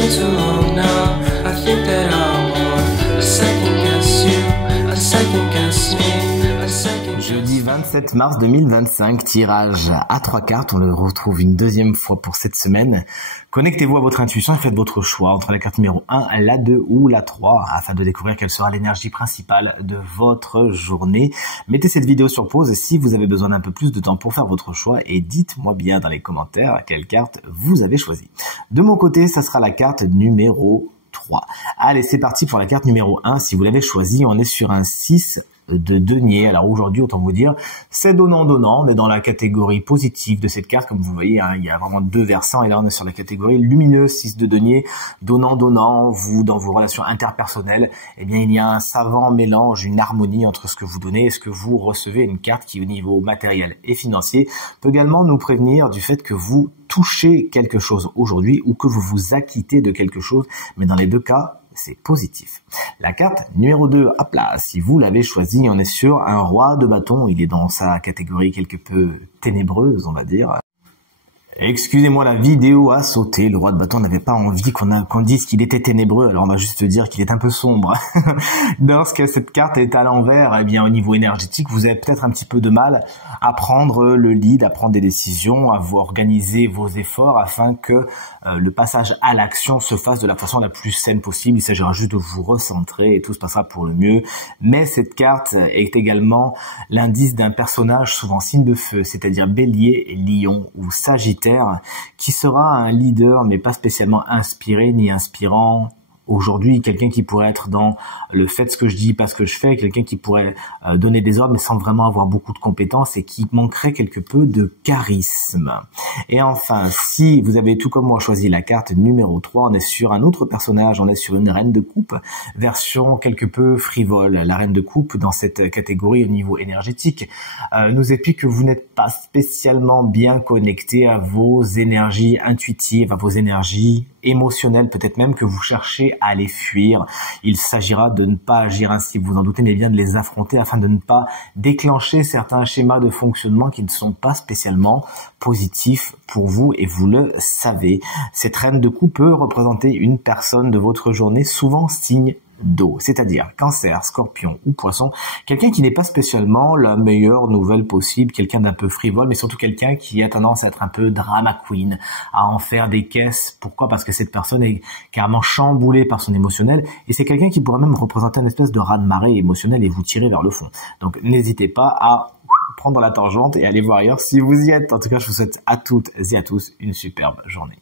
been too long now. I think that I want a second guess you, a second guess me, a second guess. Jeudi 27 mars 2025, tirage à 3 cartes. On le retrouve une deuxième fois pour cette semaine. Connectez-vous à votre intuition et faites votre choix entre la carte numéro 1, la 2 ou la 3 afin de découvrir quelle sera l'énergie principale de votre journée. Mettez cette vidéo sur pause si vous avez besoin d'un peu plus de temps pour faire votre choix et dites-moi bien dans les commentaires quelle carte vous avez choisie. De mon côté, ça sera la carte numéro 3. Allez, c'est parti pour la carte numéro 1. Si vous l'avez choisie, on est sur un 6 de denier. Alors aujourd'hui, autant vous dire, c'est donnant-donnant. On est dans la catégorie positive de cette carte. Comme vous voyez, hein, il y a vraiment deux versants. Et là, on est sur la catégorie lumineuse, 6 de denier, donnant-donnant. Vous, dans vos relations interpersonnelles, eh bien, il y a un savant mélange, une harmonie entre ce que vous donnez et ce que vous recevez. Une carte qui, au niveau matériel et financier, peut également nous prévenir du fait que vous touchez quelque chose aujourd'hui ou que vous vous acquittez de quelque chose. Mais dans les deux cas, c'est positif. La carte numéro 2, hop là, si vous l'avez choisi, on est sur un roi de bâton. Il est dans sa catégorie quelque peu ténébreuse, on va dire. Excusez-moi, la vidéo a sauté. Le roi de bâton n'avait pas envie qu'on dise qu'il était ténébreux. Alors on va juste dire qu'il est un peu sombre. Lorsque cette carte est à l'envers, eh bien au niveau énergétique, vous avez peut-être un petit peu de mal à prendre le lead, à prendre des décisions, à vous organiser vos efforts afin que le passage à l'action se fasse de la façon la plus saine possible. Il s'agira juste de vous recentrer et tout se passera pour le mieux. Mais cette carte est également l'indice d'un personnage souvent signe de feu, c'est-à-dire bélier, lion ou sagittaire, qui sera un leader mais pas spécialement inspiré ni inspirant. Aujourd'hui, quelqu'un qui pourrait être dans le fait ce que je dis, pas ce que je fais, quelqu'un qui pourrait donner des ordres mais sans vraiment avoir beaucoup de compétences et qui manquerait quelque peu de charisme. Et enfin, si vous avez tout comme moi choisi la carte numéro 3, on est sur un autre personnage, on est sur une reine de coupe, version quelque peu frivole. La reine de coupe, dans cette catégorie au niveau énergétique, nous explique que vous n'êtes pas spécialement bien connecté à vos énergies intuitives, à vos énergies émotionnelles, peut-être même que vous cherchez à les fuir. Il s'agira de ne pas agir ainsi, vous en doutez, mais bien de les affronter afin de ne pas déclencher certains schémas de fonctionnement qui ne sont pas spécialement positifs pour vous et vous le savez. Cette reine de coupe peut représenter une personne de votre journée, souvent signe d'eau, c'est-à-dire cancer, scorpion ou poisson, quelqu'un qui n'est pas spécialement la meilleure nouvelle possible, quelqu'un d'un peu frivole, mais surtout quelqu'un qui a tendance à être un peu drama queen, à en faire des caisses. Pourquoi? Parce que cette personne est carrément chamboulée par son émotionnel et c'est quelqu'un qui pourrait même représenter une espèce de raz-de-marée émotionnel et vous tirer vers le fond. Donc n'hésitez pas à prendre la tangente et aller voir ailleurs si vous y êtes. En tout cas, je vous souhaite à toutes et à tous une superbe journée.